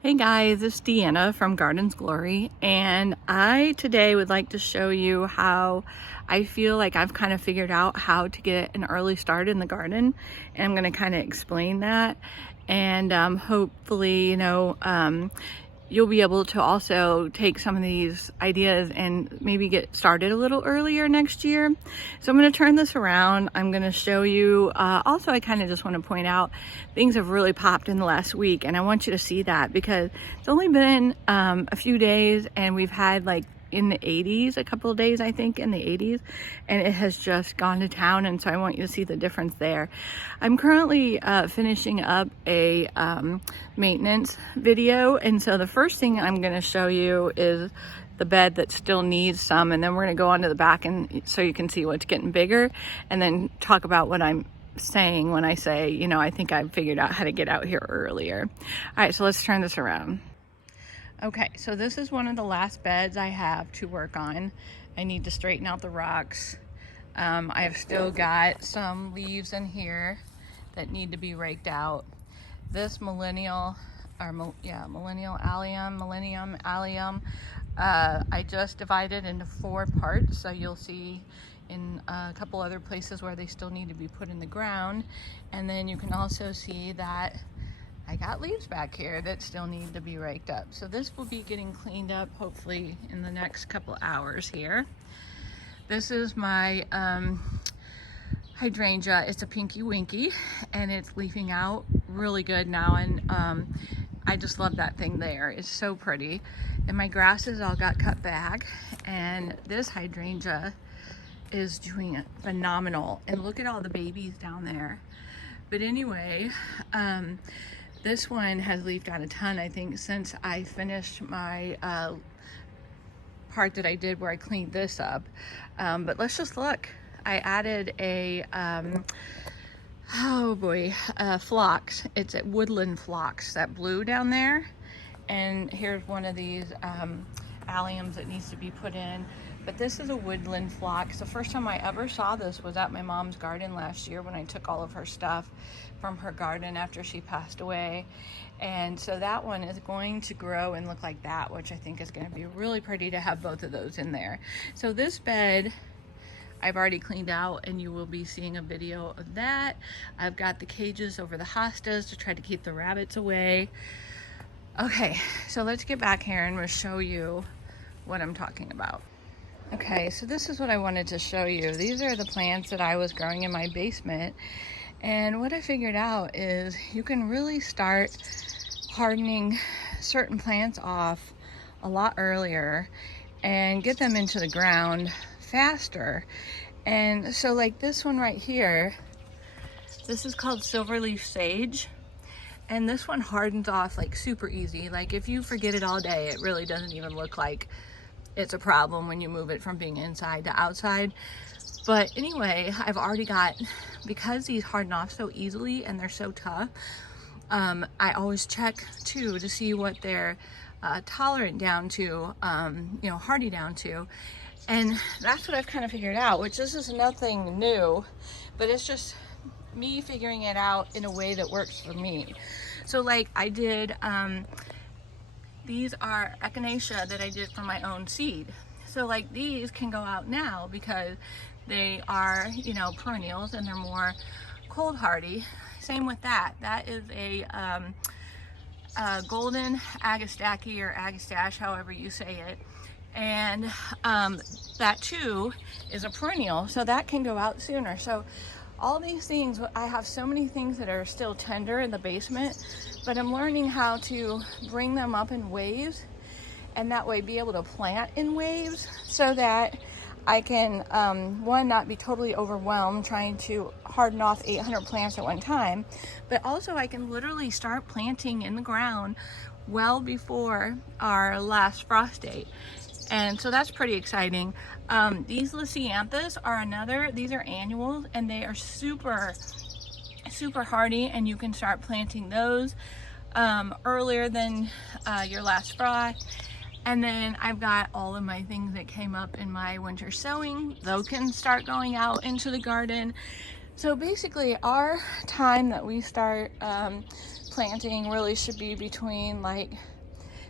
Hey guys, it's Deanna from Gardens Glory, and I today would like to show you how I feel like I've kind of figured out how to get an early start in the garden, and I'm going to kind of explain that, and hopefully, you'll be able to also take some of these ideas and maybe get started a little earlier next year. So I'm going to turn this around. I'm going to show you, also I kind of just want to point out things have really popped in the last week, and I want you to see that because it's only been a few days and we've had like in the 80s, a couple of days I think in the 80s, and it has just gone to town, and so I want you to see the difference there. I'm currently finishing up a maintenance video, and so the first thing I'm going to show you is the bed that still needs some, and then we're going to go on to the back and so you can see what's getting bigger, and then talk about what I'm saying when I say, I think I've figured out how to get out here earlier. All right, so let's turn this around. Okay, so this is one of the last beds I have to work on. I need to straighten out the rocks. I have still got some leaves in here that need to be raked out. This millennium allium, I just divided into 4 parts, so you'll see in a couple other places where they still need to be put in the ground. And then you can also see that I got leaves back here that still need to be raked up. So this will be getting cleaned up hopefully in the next couple hours here. This is my hydrangea. It's a Pinky Winky and it's leafing out really good now, and I just love that thing there. It's so pretty. And my grasses all got cut back, and this hydrangea is doing phenomenal. And look at all the babies down there. But anyway, this one has leafed out a ton, I think, since I finished my part that I did where I cleaned this up. But let's just look. I added a, phlox. It's a woodland phlox, that blue down there. And here's one of these alliums that needs to be put in. But this is a woodland phlox. The first time I ever saw this was at my mom's garden last year when I took all of her stuff from her garden after she passed away. And so that one is going to grow and look like that, which I think is going to be really pretty to have both of those in there. So this bed I've already cleaned out, and you will be seeing a video of that. I've got the cages over the hostas to try to keep the rabbits away. Okay, so let's get back here and we'll show you what I'm talking about. Okay, so this is what I wanted to show you. These are the plants that I was growing in my basement, and what I figured out is you can really start hardening certain plants off a lot earlier and get them into the ground faster. And so like this one right here, this is called silverleaf sage, and this one hardens off like super easy. Like if you forget it all day, it really doesn't even look like it's a problem when you move it from being inside to outside. But anyway, I've already got, because these harden off so easily and they're so tough, I always check too to see what they're tolerant down to, hardy down to. And that's what I've kind of figured out, which this is nothing new, but it's just me figuring it out in a way that works for me. So like I did, these are echinacea that I did from my own seed. So like these can go out now because they are, perennials and they're more cold hardy. Same with that. That is a golden agastache or agastache, however you say it. And that too is a perennial, so that can go out sooner. So all these things, I have so many things that are still tender in the basement, but I'm learning how to bring them up in waves, and that way be able to plant in waves so that I can, one, not be totally overwhelmed trying to harden off 800 plants at one time, but also I can literally start planting in the ground well before our last frost date. And so that's pretty exciting. These lisianthus are these are annuals, and they are super hardy, and you can start planting those earlier than your last frost. And then I've got all of my things that came up in my winter sowing. Those can start going out into the garden. So basically our time that we start planting really should be between, like,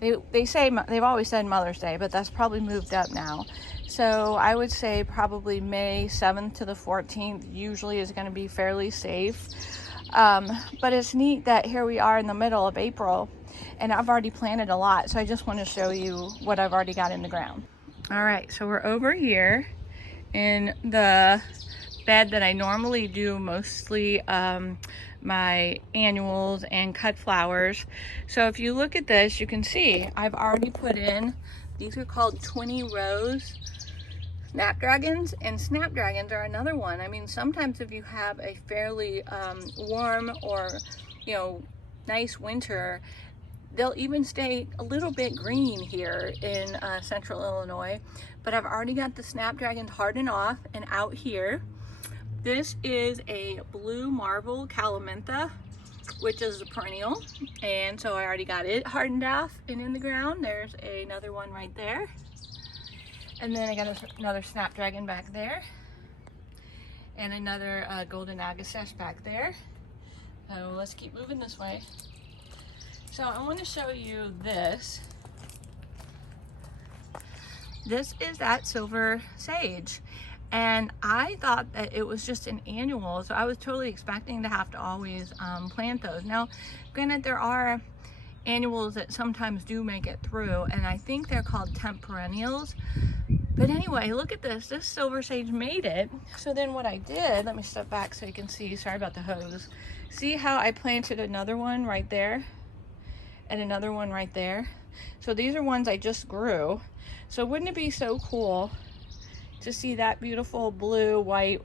they say, they've always said Mother's Day, but that's probably moved up now. So I would say probably May 7th to the 14th usually is going to be fairly safe. But it's neat that here we are in the middle of April and I've already planted a lot. So I just want to show you what I've already got in the ground. All right, so we're over here in the bed that I normally do mostly my annuals and cut flowers. So if you look at this, you can see I've already put in, these are called 20 rose snapdragons, and snapdragons are another one. I mean, sometimes if you have a fairly warm or, you know, nice winter, they'll even stay a little bit green here in central Illinois. But I've already got the snapdragons hardened off and out here. This is a blue marble calamitha, which is a perennial, and so I already got it hardened off and in the ground. There's another one right there, and then I got another snapdragon back there, and another golden agastache back there. So let's keep moving this way. So I want to show you this. This is that silver sage. And I thought that it was just an annual, so I was totally expecting to have to always plant those. Now, granted, there are annuals that sometimes do make it through, and I think they're called temp perennials. But anyway, look at this. This silver sage made it. So then what I did, let me step back so you can see. Sorry about the hose. See how I planted another one right there and another one right there? So these are ones I just grew. So wouldn't it be so cool to see that beautiful blue white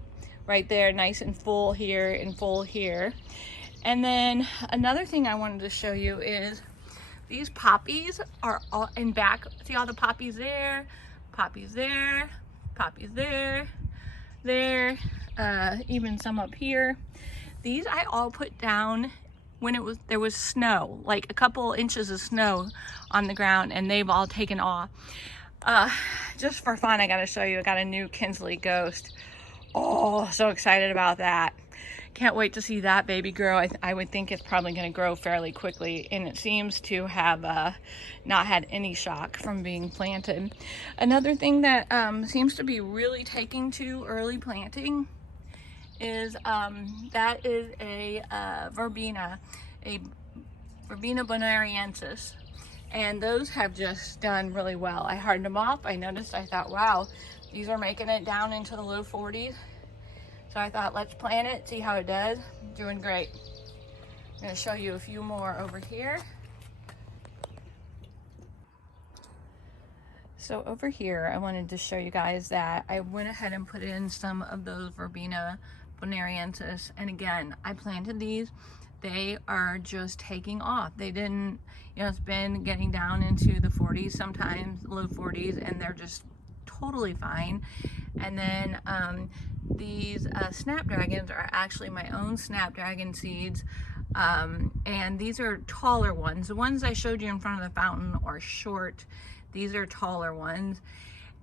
right there, nice and full here and full here? And then another thing I wanted to show you is these poppies are all in back. See all the poppies there, poppies there, poppies there, there, even some up here. These I all put down when there was snow, like a couple inches of snow on the ground, and they've all taken off. Just for fun, I gotta show you, I got a new Kinsley Ghost. Oh, so excited about that. Can't wait to see that baby grow. I would think it's probably gonna grow fairly quickly, and it seems to have not had any shock from being planted. Another thing that seems to be really taking to early planting is that is a verbena bonariensis. And those have just done really well. I hardened them off. I noticed, I thought, wow, these are making it down into the low 40s. So I thought, let's plant it, see how it does. Doing great. I'm gonna show you a few more over here. So over here, I wanted to show you guys that I went ahead and put in some of those verbena bonariensis. And again, I planted these. They are just taking off. They didn't, you know, it's been getting down into the 40s, sometimes low 40s, and they're just totally fine. And then these snapdragons are actually my own snapdragon seeds. And these are taller ones. The ones I showed you in front of the fountain are short. These are taller ones.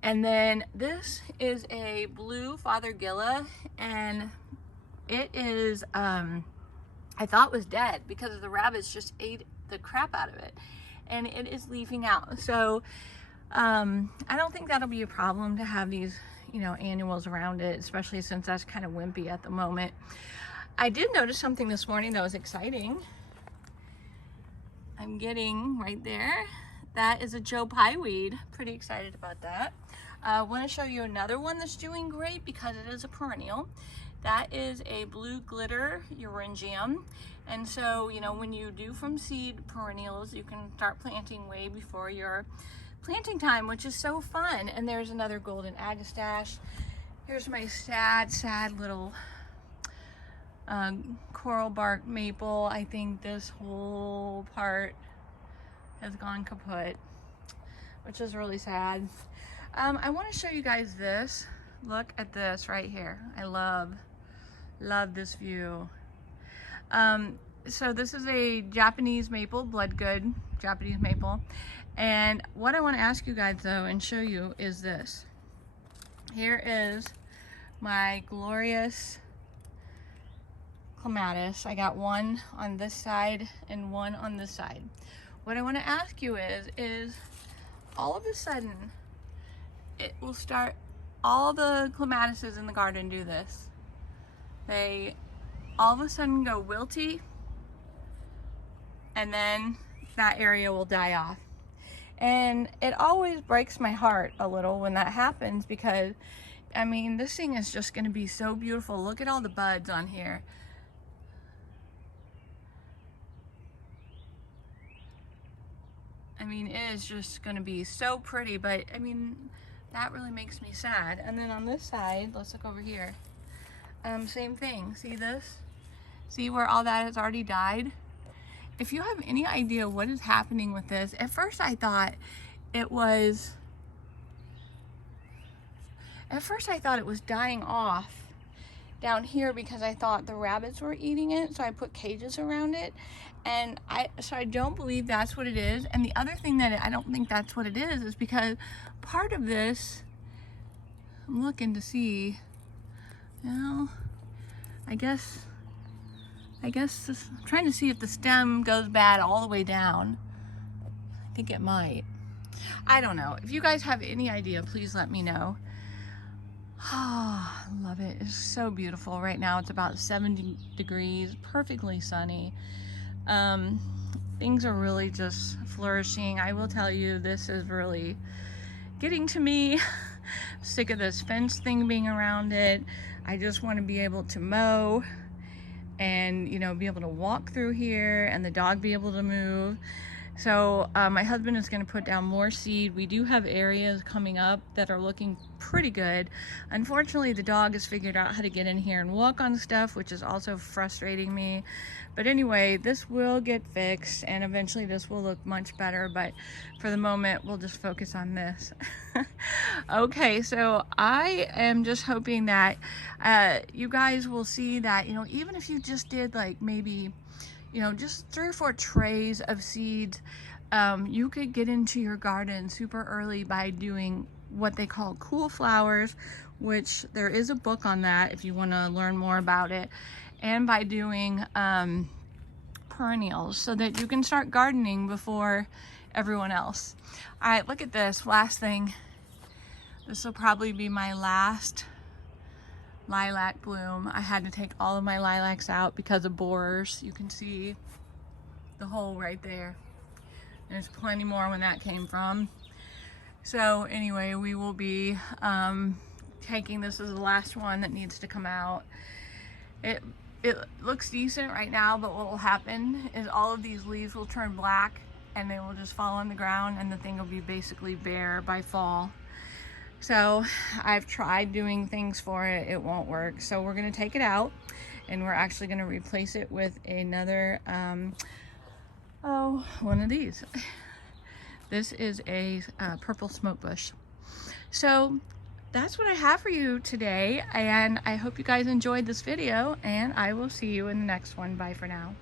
And then this is a blue Fothergilla, and it is, I thought was dead because the rabbits just ate the crap out of it, and it is leafing out. So I don't think that'll be a problem to have these, you know, annuals around it, especially since that's kind of wimpy at the moment. I did notice something this morning that was exciting. I'm getting right there, that is a Joe Pye weed. Pretty excited about that. I want to show you another one that's doing great because it is a perennial. That is a blue glitter euryngum. And so, you know, when you do from seed perennials, you can start planting way before your planting time, which is so fun. And there's another golden agastache. Here's my sad little coral bark maple. I think this whole part has gone kaput, which is really sad. I want to show you guys this. Look at this right here. I love this view. So this is a Japanese maple, bloodgood Japanese maple. And what I want to ask you guys though and show you is this. Here is my glorious clematis. I got one on this side and one on this side. What I want to ask you is all of a sudden it will start, all the clematises in the garden do this. They all of a sudden go wilty, and then that area will die off. And it always breaks my heart a little when that happens, because I mean, this thing is just going to be so beautiful. Look at all the buds on here. I mean, it is just going to be so pretty, but I mean, that really makes me sad. And then on this side, let's look over here. Same thing. See this? See where all that has already died? If you have any idea what is happening with this, at first I thought it was dying off down here because I thought the rabbits were eating it, so I put cages around it. And so I don't believe that's what it is. And the other thing that I don't think that's what it is because part of this, I'm looking to see, you know, I guess this, I'm trying to see if the stem goes bad all the way down. I think it might. I don't know. If you guys have any idea, please let me know. Oh, I love it. It's so beautiful. Right now it's about 70 degrees, perfectly sunny. Things are really just flourishing. I will tell you, this is really getting to me. Sick of this fence thing being around it. I just want to be able to mow and, you know, be able to walk through here and the dog be able to move. So my husband is going to put down more seed. We do have areas coming up that are looking pretty good. Unfortunately, the dog has figured out how to get in here and walk on stuff, which is also frustrating me. But anyway, this will get fixed and eventually this will look much better. But for the moment, we'll just focus on this. Okay, so I am just hoping that you guys will see that, you know, even if you just did like maybe, you know, just 3 or 4 trays of seeds, you could get into your garden super early by doing what they call cool flowers, which there is a book on that if you want to learn more about it, and by doing perennials so that you can start gardening before everyone else. All right, look at this last thing. This will probably be my last lilac bloom. I had to take all of my lilacs out because of borers. You can see the hole right there. There's plenty more when that came from. So anyway, we will be taking this as the last one that needs to come out. It looks decent right now, but what will happen is all of these leaves will turn black and they will just fall on the ground and the thing will be basically bare by fall. So I've tried doing things for it, it won't work. So we're gonna take it out and we're actually gonna replace it with another, one of these. This is a purple smoke bush. So that's what I have for you today. And I hope you guys enjoyed this video and I will see you in the next one. Bye for now.